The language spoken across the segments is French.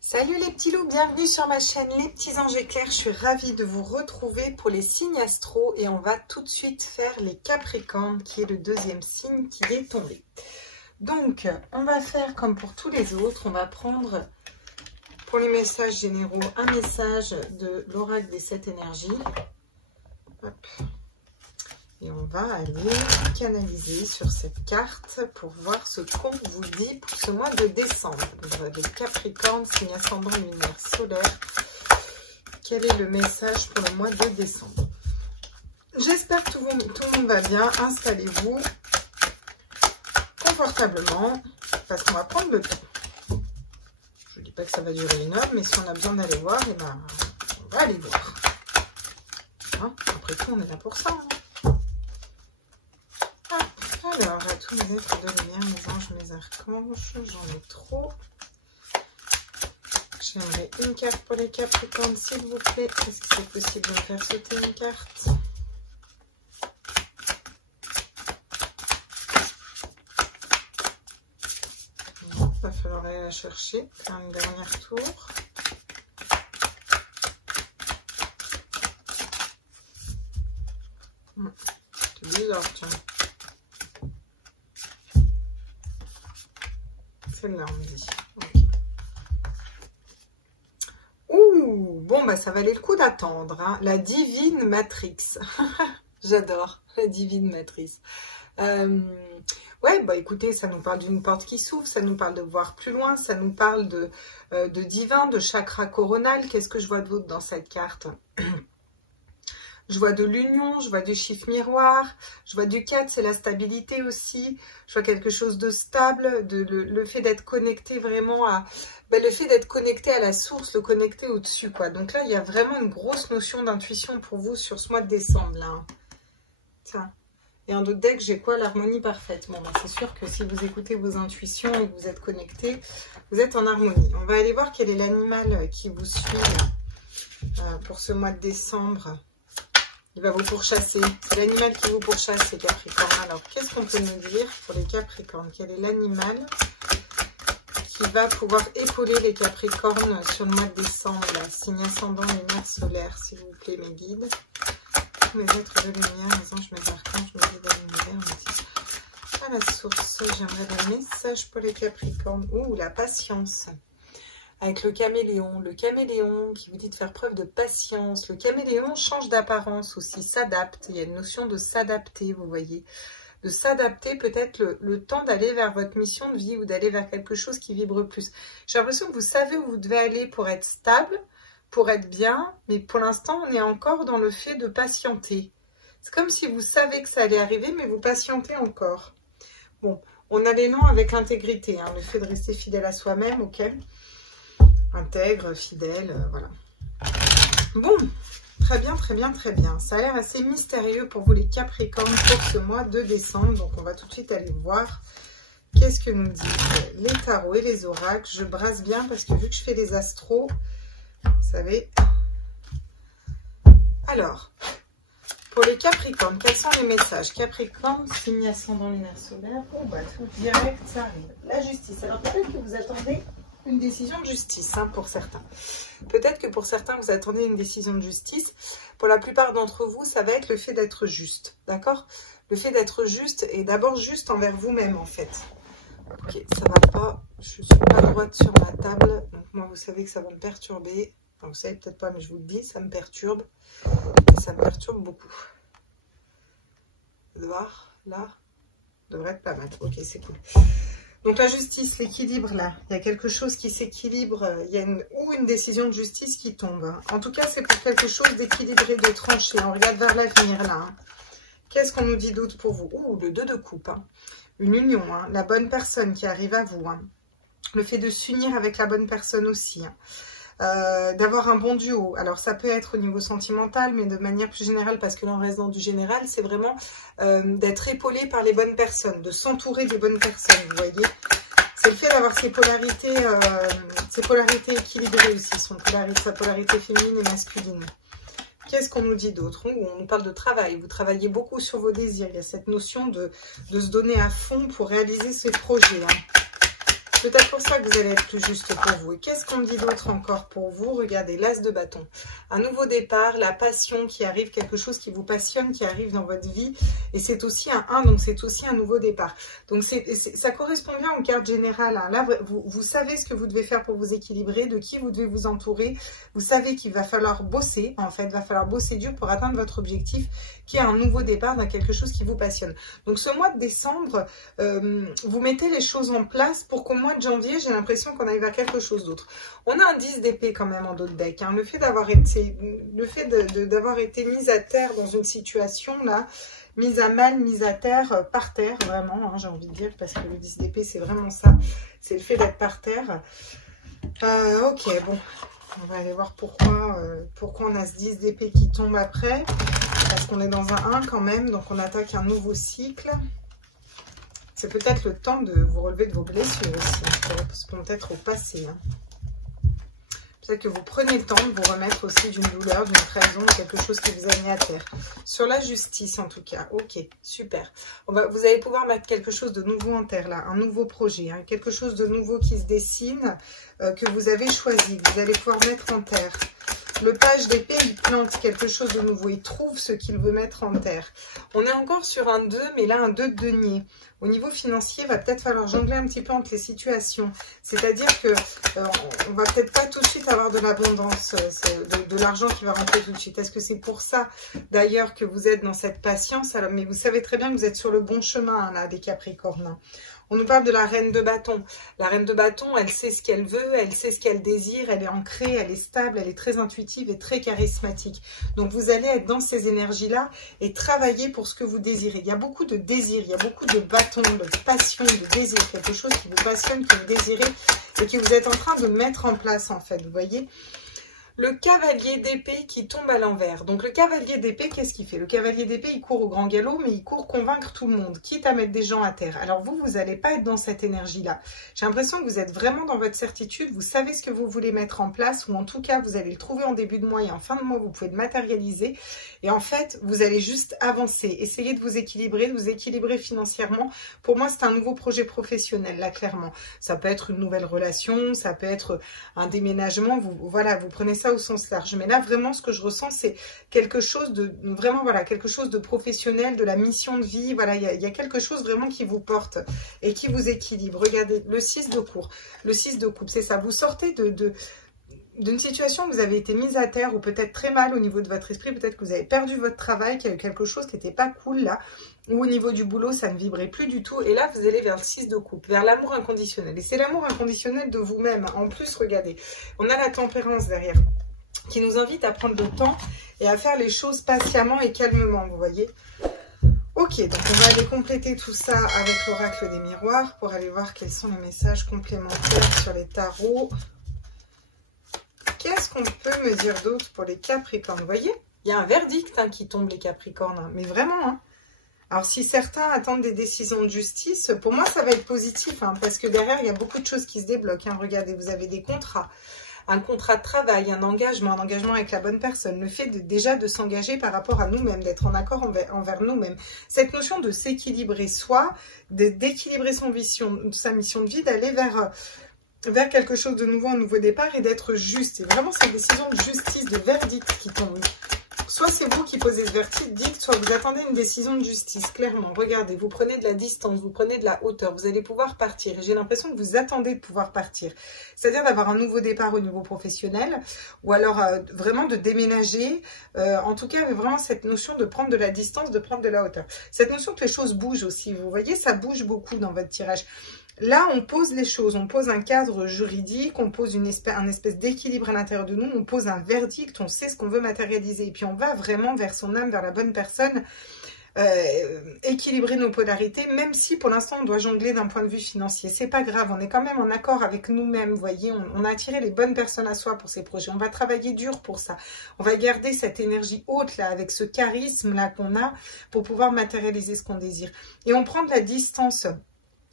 Salut les petits loups, bienvenue sur ma chaîne Les Petits Anges Éclairs. Je suis ravie de vous retrouver pour les signes astro et on va tout de suite faire les Capricornes qui est le deuxième signe qui est tombé. Donc on va faire comme pour tous les autres, on va prendre pour les messages généraux un message de l'oracle des 7 énergies. Hop. Et on va aller canaliser sur cette carte pour voir ce qu'on vous dit pour ce mois de décembre. Les Capricornes, signe ascendant lunaire solaire. Quel est le message pour le mois de décembre? J'espère que tout le monde va bien. Installez-vous confortablement parce qu'on va prendre le temps. Je ne dis pas que ça va durer une heure, mais si on a besoin d'aller voir, eh ben, on va aller voir. Hein? Après tout, on est là pour ça. Hein. Alors, à tous mes êtres de lumière, mes anges, mes archanges, j'en ai trop. J'aimerais une carte pour les Capricornes, s'il vous plaît. Est-ce que c'est possible de me faire sauter une carte? Non, il va falloir aller la chercher. Faire une dernière tour. C'est bizarre, tiens. Celle-là, on me dit. Okay. Ouh, bon, bah ça valait le coup d'attendre. Hein. La divine matrice. J'adore la divine matrice. Ouais, bah écoutez, ça nous parle d'une porte qui s'ouvre, ça nous parle de voir plus loin, ça nous parle de divin, de chakra coronal. Qu'est-ce que je vois d'autre dans cette carte? Je vois de l'union, je vois du chiffre miroir, je vois du 4, c'est la stabilité aussi. Je vois quelque chose de stable, le fait d'être connecté vraiment à... Ben, le fait d'être connecté à la source, le connecter au-dessus, quoi. Donc là, il y a vraiment une grosse notion d'intuition pour vous sur ce mois de décembre, là. Tiens. Et en d'autres decks, j'ai quoi? L'harmonie parfaite. Bon, ben, c'est sûr que si vous écoutez vos intuitions et que vous êtes connecté, vous êtes en harmonie. On va aller voir quel est l'animal qui vous suit pour ce mois de décembre. Il va vous pourchasser. C'est l'animal qui vous pourchasse, les Capricornes. Alors, qu'est-ce qu'on peut nous dire pour les Capricornes? Quel est l'animal qui va pouvoir épauler les Capricornes sur le mois de décembre? Signe ascendant, lunaire, solaire, s'il vous plaît, mes guides. Mes êtres de lumière, mes anges, mes archanges, mes guides de l'univers, me disent à la source. J'aimerais des messages pour les Capricornes. Ouh, la patience. Avec le caméléon qui vous dit de faire preuve de patience. Le caméléon change d'apparence aussi, s'adapte. Il y a une notion de s'adapter, vous voyez. De s'adapter peut-être le temps d'aller vers votre mission de vie ou d'aller vers quelque chose qui vibre plus. J'ai l'impression que vous savez où vous devez aller pour être stable, pour être bien, mais pour l'instant, on est encore dans le fait de patienter. C'est comme si vous savez que ça allait arriver, mais vous patientez encore. Bon, on a les noms avec intégrité, hein, le fait de rester fidèle à soi-même, ok ? Intègre, fidèle, voilà. Bon, très bien, très bien, très bien. Ça a l'air assez mystérieux pour vous les Capricornes pour ce mois de décembre. Donc, on va tout de suite aller voir qu'est-ce que nous disent les tarots et les oracles. Je brasse bien parce que vu que je fais des astros, vous savez. Alors, pour les Capricornes, quels sont les messages? Capricorne, signe ascendant lunaire solaire. Oh, bah, tout direct, ça arrive. La justice. Alors, peut-être que vous attendez une décision de justice, hein, pour certains. Peut-être que pour certains, vous attendez une décision de justice. Pour la plupart d'entre vous, ça va être le fait d'être juste, d'accord? Le fait d'être juste et d'abord juste envers vous-même, en fait. Ok, ça va pas. Je suis pas droite sur ma table. Donc moi, vous savez que ça va me perturber. Enfin, vous savez peut-être pas, mais je vous le dis, ça me perturbe. Et ça me perturbe beaucoup. Vous allez voir, là, ça devrait être pas mal. Ok, c'est cool. Donc la justice, l'équilibre là, il y a quelque chose qui s'équilibre, il y a une décision de justice qui tombe. En tout cas, c'est pour quelque chose d'équilibré, de tranché. On regarde vers l'avenir là. Hein. Qu'est-ce qu'on nous dit d'autre pour vous? Ouh, le 2 de coupe. Hein. Une union, hein. La bonne personne qui arrive à vous. Hein. Le fait de s'unir avec la bonne personne aussi. Hein. D'avoir un bon duo. Alors ça peut être au niveau sentimental, mais de manière plus générale, parce que là on reste dans du général, c'est vraiment d'être épaulé par les bonnes personnes, de s'entourer des bonnes personnes, vous voyez. C'est le fait d'avoir ces polarités équilibrées aussi, sa polarité féminine et masculine. Qu'est-ce qu'on nous dit d'autre? On nous parle de travail, vous travaillez beaucoup sur vos désirs, il y a cette notion de se donner à fond pour réaliser ses projets. Hein. Peut-être pour ça que vous allez être plus juste pour vous. Et qu'est-ce qu'on me dit d'autre encore pour vous? Regardez, l'as de bâton. Un nouveau départ, la passion qui arrive, quelque chose qui vous passionne, qui arrive dans votre vie. Et c'est aussi un 1, donc c'est aussi un nouveau départ. Donc ça correspond bien aux cartes générales. Hein. Là, vous savez ce que vous devez faire pour vous équilibrer, de qui vous devez vous entourer. Vous savez qu'il va falloir bosser, en fait, il va falloir bosser dur pour atteindre votre objectif, qui est un nouveau départ dans quelque chose qui vous passionne. Donc ce mois de décembre, vous mettez les choses en place pour qu'au mois de janvier, j'ai l'impression qu'on arrive à quelque chose d'autre. On a un 10 d'épée quand même en dos de deck. Hein. Le fait d'avoir été mise à terre dans une situation là, mise à mal, mise à terre, par terre, vraiment, hein, j'ai envie de dire, parce que le 10 d'épée, c'est vraiment ça. C'est le fait d'être par terre. Ok, bon, on va aller voir pourquoi on a ce 10 d'épée qui tombe après. Parce qu'on est dans un 1 quand même, donc on attaque un nouveau cycle. C'est peut-être le temps de vous relever de vos blessures aussi. Ça correspond peut-être au passé. Hein. Peut-être que vous prenez le temps de vous remettre aussi d'une douleur, d'une trahison, quelque chose qui vous a mis à terre. Sur la justice en tout cas. Ok, super. Vous allez pouvoir mettre quelque chose de nouveau en terre là. Un nouveau projet. Hein, quelque chose de nouveau qui se dessine, que vous avez choisi. Vous allez pouvoir mettre en terre. Le page d'épée, il plante quelque chose de nouveau. Il trouve ce qu'il veut mettre en terre. On est encore sur un 2, mais là, un 2 de denier. Au niveau financier, il va peut-être falloir jongler un petit peu entre les situations. C'est-à-dire que on va peut-être pas tout de suite avoir de l'abondance, de l'argent qui va rentrer tout de suite. Est-ce que c'est pour ça, d'ailleurs, que vous êtes dans cette patience? Alors, mais vous savez très bien que vous êtes sur le bon chemin, hein, là, des Capricornes. On nous parle de la reine de bâton. La reine de bâton, elle sait ce qu'elle veut, elle sait ce qu'elle désire, elle est ancrée, elle est stable, elle est très intuitive et très charismatique. Donc vous allez être dans ces énergies-là et travailler pour ce que vous désirez. Il y a beaucoup de désir, il y a beaucoup de bâton, de passion, de désir, quelque chose qui vous passionne, que vous désirez et que vous êtes en train de mettre en place en fait, vous voyez. Le cavalier d'épée qui tombe à l'envers. Donc le cavalier d'épée, qu'est-ce qu'il fait? Le cavalier d'épée, il court au grand galop, mais il court convaincre tout le monde, quitte à mettre des gens à terre. Alors vous n'allez pas être dans cette énergie-là. J'ai l'impression que vous êtes vraiment dans votre certitude, vous savez ce que vous voulez mettre en place, ou en tout cas, vous allez le trouver en début de mois et en fin de mois, vous pouvez le matérialiser. Et en fait, vous allez juste avancer, essayer de vous équilibrer financièrement. Pour moi, c'est un nouveau projet professionnel, là, clairement. Ça peut être une nouvelle relation, ça peut être un déménagement, voilà, vous prenez ça au sens large. Mais là, vraiment, ce que je ressens, c'est quelque chose de vraiment, voilà, quelque chose de professionnel, de la mission de vie. Voilà, il y a quelque chose vraiment qui vous porte et qui vous équilibre. Regardez, le 6 de cour, le 6 de coupe, c'est ça. Vous sortez d'une situation où vous avez été mise à terre ou peut-être très mal au niveau de votre esprit, peut-être que vous avez perdu votre travail, qu'il y a eu quelque chose qui n'était pas cool là, ou au niveau du boulot, ça ne vibrait plus du tout. Et là, vous allez vers le 6 de coupe, vers l'amour inconditionnel. Et c'est l'amour inconditionnel de vous-même. En plus, regardez, on a la tempérance derrière, qui nous invite à prendre le temps et à faire les choses patiemment et calmement, vous voyez. Ok, donc on va aller compléter tout ça avec l'oracle des miroirs pour aller voir quels sont les messages complémentaires sur les tarots. Qu'est-ce qu'on peut me dire d'autre pour les Capricornes? Vous voyez, il y a un verdict hein, qui tombe les Capricornes, hein, mais vraiment. Hein. Alors si certains attendent des décisions de justice, pour moi ça va être positif, hein, parce que derrière il y a beaucoup de choses qui se débloquent. Hein. Regardez, vous avez des contrats. Un contrat de travail, un engagement avec la bonne personne, le fait déjà de s'engager par rapport à nous-mêmes, d'être en accord envers nous-mêmes. Cette notion de s'équilibrer soi, d'équilibrer sa mission de vie, d'aller vers quelque chose de nouveau, un nouveau départ et d'être juste. Et vraiment, c'est une décision de justice, de verdict qui tombe. Soit c'est vous qui posez ce verdict, soit vous attendez une décision de justice, clairement. Regardez, vous prenez de la distance, vous prenez de la hauteur, vous allez pouvoir partir. Et j'ai l'impression que vous attendez de pouvoir partir. C'est-à-dire d'avoir un nouveau départ au niveau professionnel, ou alors vraiment de déménager. En tout cas, vraiment cette notion de prendre de la distance, de prendre de la hauteur. Cette notion que les choses bougent aussi, vous voyez, ça bouge beaucoup dans votre tirage. Là, on pose les choses, on pose un cadre juridique, on pose un espèce d'équilibre à l'intérieur de nous, on pose un verdict, on sait ce qu'on veut matérialiser. Et puis, on va vraiment vers son âme, vers la bonne personne, équilibrer nos polarités, même si pour l'instant, on doit jongler d'un point de vue financier. C'est pas grave, on est quand même en accord avec nous-mêmes, vous voyez, on a attiré les bonnes personnes à soi pour ces projets. On va travailler dur pour ça. On va garder cette énergie haute, là, avec ce charisme, là, qu'on a pour pouvoir matérialiser ce qu'on désire. Et on prend de la distance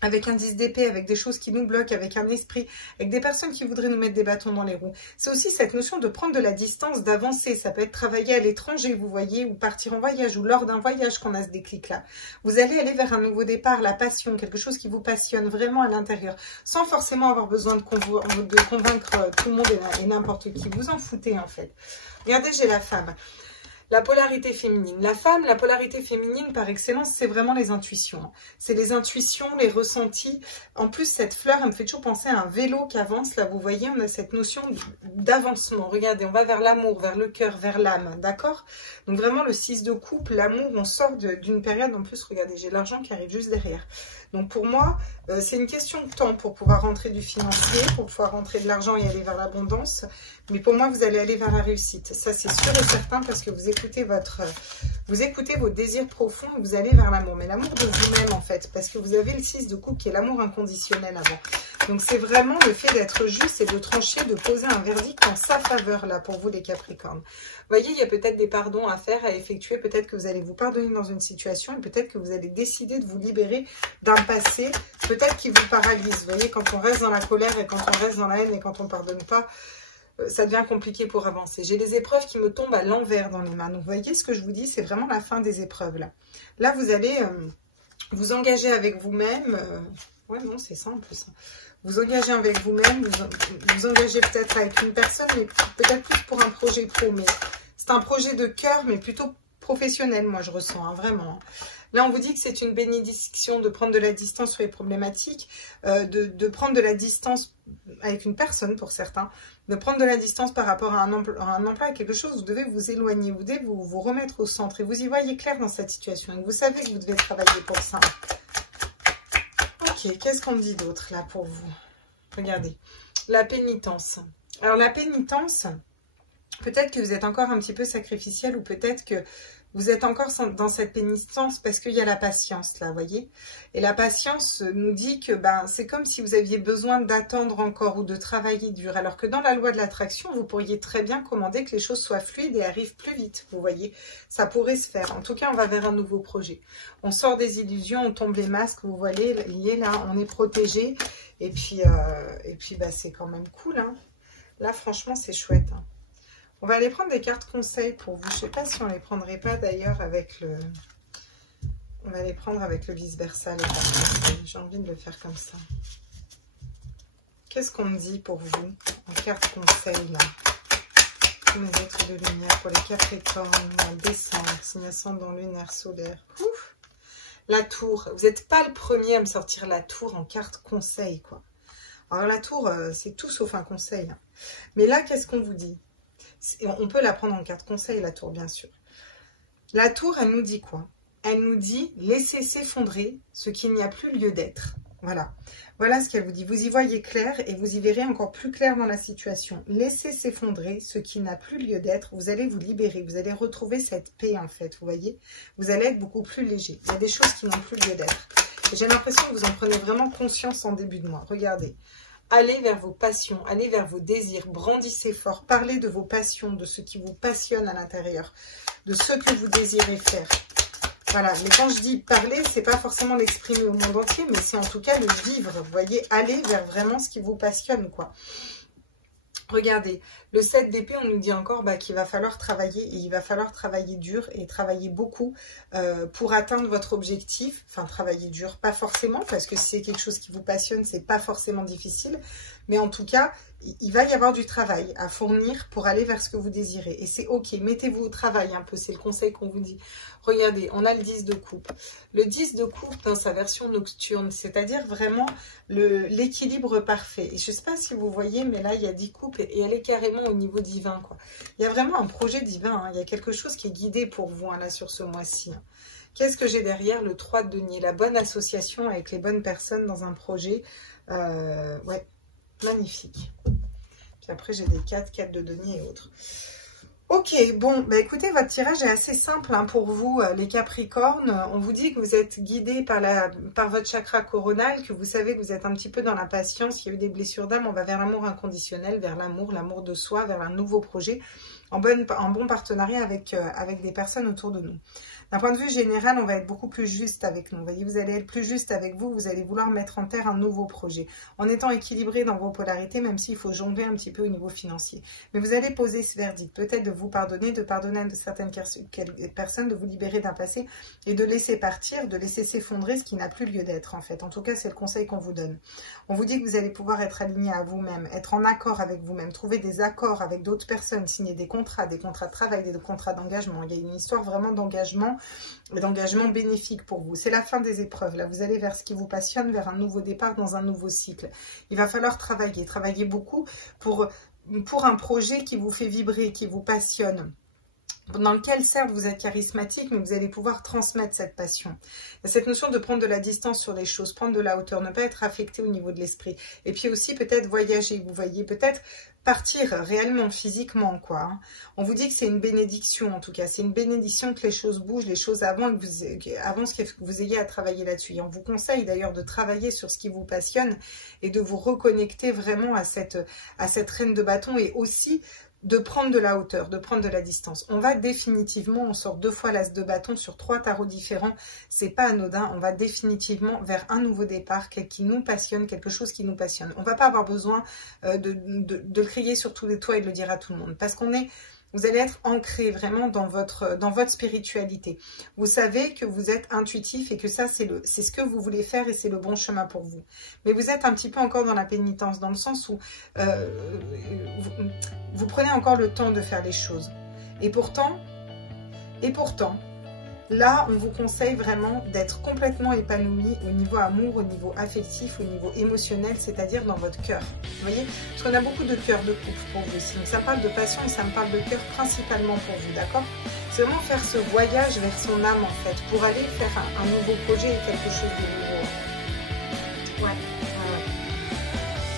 avec un 10 d'épée, avec des choses qui nous bloquent, avec un esprit, avec des personnes qui voudraient nous mettre des bâtons dans les roues. C'est aussi cette notion de prendre de la distance, d'avancer. Ça peut être travailler à l'étranger, vous voyez, ou partir en voyage, ou lors d'un voyage qu'on a ce déclic-là. Vous allez aller vers un nouveau départ, la passion, quelque chose qui vous passionne vraiment à l'intérieur, sans forcément avoir besoin de convaincre tout le monde et n'importe qui. Vous en foutez, en fait. Regardez, j'ai la femme. La polarité féminine. La femme, la polarité féminine par excellence, c'est vraiment les intuitions. C'est les intuitions, les ressentis. En plus, cette fleur, elle me fait toujours penser à un vélo qui avance. Là, vous voyez, on a cette notion d'avancement. Regardez, on va vers l'amour, vers le cœur, vers l'âme. D'accord? Donc vraiment, le 6 de coupe, l'amour, on sort d'une période. En plus, regardez, j'ai l'argent qui arrive juste derrière. Donc pour moi, c'est une question de temps pour pouvoir rentrer du financier, pour pouvoir rentrer de l'argent et aller vers l'abondance. Mais pour moi, vous allez aller vers la réussite. Ça, c'est sûr et certain parce que vous écoutez vos désirs profonds et vous allez vers l'amour. Mais l'amour de vous-même, en fait, parce que vous avez le 6 de coupe qui est l'amour inconditionnel avant. Donc, c'est vraiment le fait d'être juste et de trancher, de poser un verdict en sa faveur, là, pour vous, les Capricornes. Vous voyez, il y a peut-être des pardons à faire, à effectuer. Peut-être que vous allez vous pardonner dans une situation et peut-être que vous allez décider de vous libérer d'un passé, peut-être qui vous paralyse. Vous voyez, quand on reste dans la colère et quand on reste dans la haine et quand on ne pardonne pas, ça devient compliqué pour avancer. J'ai des épreuves qui me tombent à l'envers dans les mains. Donc, vous voyez ce que je vous dis, c'est vraiment la fin des épreuves, là. Là, vous allez vous engager avec vous-même. Ouais, non, c'est ça en plus. Vous engagez avec vous-même, vous engagez peut-être avec une personne, mais peut-être plus pour un projet pro. Mais c'est un projet de cœur, mais plutôt professionnel, moi, je ressens, hein, vraiment. Là, on vous dit que c'est une bénédiction de prendre de la distance sur les problématiques, de prendre de la distance avec une personne pour certains, de prendre de la distance par rapport à un emploi, à quelque chose, vous devez vous éloigner, vous devez vous remettre au centre et vous y voyez clair dans cette situation et vous savez que vous devez travailler pour ça. Ok, qu'est-ce qu'on dit d'autre là pour vous? Regardez, la pénitence. Alors la pénitence, peut-être que vous êtes encore un petit peu sacrificiel ou peut-être que vous êtes encore dans cette pénitence parce qu'il y a la patience, là, vous voyez. Et la patience nous dit que c'est comme si vous aviez besoin d'attendre encore ou de travailler dur. Alors que dans la loi de l'attraction, vous pourriez très bien commander que les choses soient fluides et arrivent plus vite, vous voyez. Ça pourrait se faire. En tout cas, on va vers un nouveau projet. On sort des illusions, on tombe les masques, vous voyez, là, on est protégé. Et puis c'est quand même cool, hein. Là, franchement, c'est chouette, hein. On va aller prendre des cartes conseils pour vous. Je ne sais pas si on ne les prendrait pas d'ailleurs avec le... On va les prendre avec le vice-versa, les cartes conseils. J'ai envie de le faire comme ça. Qu'est-ce qu'on me dit pour vous en cartes conseils, là? Tous mes êtres de lumière pour les Capricornes, en décembre, signe ascendant lunaire, solaire. Ouf. La tour. Vous n'êtes pas le premier à me sortir la tour en carte conseil, quoi. Alors la tour, c'est tout sauf un conseil, hein. Mais là, qu'est-ce qu'on vous dit? On peut la prendre en carte conseil, la tour, bien sûr. La tour, elle nous dit quoi? Elle nous dit laissez s'effondrer ce qu'il n'y a plus lieu d'être. Voilà. Voilà ce qu'elle vous dit. Vous y voyez clair et vous y verrez encore plus clair dans la situation. Laissez s'effondrer ce qui n'a plus lieu d'être. Vous allez vous libérer. Vous allez retrouver cette paix, en fait. Vous voyez? Vous allez être beaucoup plus léger. Il y a des choses qui n'ont plus lieu d'être. J'ai l'impression que vous en prenez vraiment conscience en début de mois. Regardez. Allez vers vos passions, allez vers vos désirs, brandissez fort, parlez de vos passions, de ce qui vous passionne à l'intérieur, de ce que vous désirez faire. Voilà, mais quand je dis parler, c'est pas forcément l'exprimer au monde entier, mais c'est en tout cas le vivre. Vous voyez, allez vers vraiment ce qui vous passionne, quoi. Regardez, le 7 d'épée, on nous dit encore qu'il va falloir travailler et il va falloir travailler dur et travailler beaucoup pour atteindre votre objectif. Enfin, travailler dur, pas forcément, parce que si c'est quelque chose qui vous passionne, c'est pas forcément difficile. Mais en tout cas, il va y avoir du travail à fournir pour aller vers ce que vous désirez. Et c'est ok, mettez-vous au travail un peu, c'est le conseil qu'on vous dit. Regardez, on a le 10 de coupe. Le 10 de coupe dans sa version nocturne, c'est-à-dire vraiment l'équilibre parfait. Et je ne sais pas si vous voyez, mais là, il y a 10 coupes et elle est carrément au niveau divin, quoi. Il y a vraiment un projet divin, hein. Il y a quelque chose qui est guidé pour vous, hein, là, sur ce mois-ci, hein. Qu'est-ce que j'ai derrière? Le 3 de denier, la bonne association avec les bonnes personnes dans un projet. Ouais, magnifique. Puis après, j'ai des 4 de denier et autres. Ok, bon, bah écoutez, votre tirage est assez simple hein, pour vous, les Capricornes. On vous dit que vous êtes guidés par votre chakra coronal, que vous savez que vous êtes un petit peu dans la patience, il y a eu des blessures d'âme, on va vers l'amour inconditionnel, vers l'amour de soi, vers un nouveau projet, en bon partenariat avec des personnes autour de nous. D'un point de vue général, on va être beaucoup plus juste avec nous. Vous voyez, vous allez être plus juste avec vous, vous allez vouloir mettre en terre un nouveau projet, en étant équilibré dans vos polarités, même s'il faut jongler un petit peu au niveau financier. Mais vous allez poser ce verdict, peut-être de vous pardonner, de pardonner à certaines personnes, de vous libérer d'un passé et de laisser partir, de laisser s'effondrer ce qui n'a plus lieu d'être en fait. En tout cas, c'est le conseil qu'on vous donne. On vous dit que vous allez pouvoir être aligné à vous-même, être en accord avec vous-même, trouver des accords avec d'autres personnes, signer des contrats de travail, des contrats d'engagement. Il y a une histoire vraiment d'engagement et d'engagement bénéfique pour vous. C'est la fin des épreuves. Là, vous allez vers ce qui vous passionne, vers un nouveau départ dans un nouveau cycle. Il va falloir travailler beaucoup pour un projet qui vous fait vibrer, qui vous passionne, dans lequel certes vous êtes charismatique, mais vous allez pouvoir transmettre cette passion. Cette notion de prendre de la distance sur les choses, prendre de la hauteur, ne pas être affecté au niveau de l'esprit. Et puis aussi peut-être voyager, vous voyez, peut-être partir réellement, physiquement, quoi. Hein. On vous dit que c'est une bénédiction, en tout cas. C'est une bénédiction que les choses bougent, les choses avancent, que vous ayez à travailler là-dessus. Et on vous conseille d'ailleurs de travailler sur ce qui vous passionne et de vous reconnecter vraiment à cette reine de bâton et aussi de prendre de la hauteur, de prendre de la distance. On va définitivement, on sort 2 fois l'as de bâton sur 3 tarots différents, c'est pas anodin, on va définitivement vers un nouveau départ qui nous passionne, quelque chose qui nous passionne. On va pas avoir besoin de le crier sur tous les toits et de le dire à tout le monde, parce vous allez être ancré vraiment dans votre spiritualité. Vous savez que vous êtes intuitif et que ça, c'est ce que vous voulez faire et c'est le bon chemin pour vous. Mais vous êtes un petit peu encore dans la pénitence, dans le sens où vous prenez encore le temps de faire les choses. Et pourtant, là, on vous conseille vraiment d'être complètement épanoui au niveau amour, au niveau affectif, au niveau émotionnel, c'est-à-dire dans votre cœur. Vous voyez? Parce qu'on a beaucoup de cœur de couple pour vous ici. Ça parle de passion et ça me parle de cœur principalement pour vous, d'accord? C'est vraiment faire ce voyage vers son âme, en fait, pour aller faire un nouveau projet et quelque chose de nouveau. Ouais.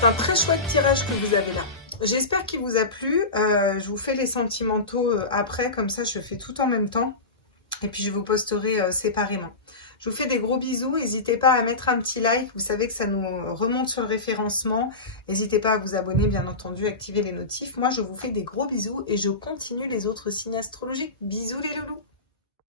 C'est un très chouette tirage que vous avez là. J'espère qu'il vous a plu. Je vous fais les sentimentaux après, comme ça je fais tout en même temps. Et puis je vous posterai séparément. Je vous fais des gros bisous. N'hésitez pas à mettre un petit like. Vous savez que ça nous remonte sur le référencement. N'hésitez pas à vous abonner, bien entendu, activer les notifs. Moi, je vous fais des gros bisous et je continue les autres signes astrologiques. Bisous les loulous.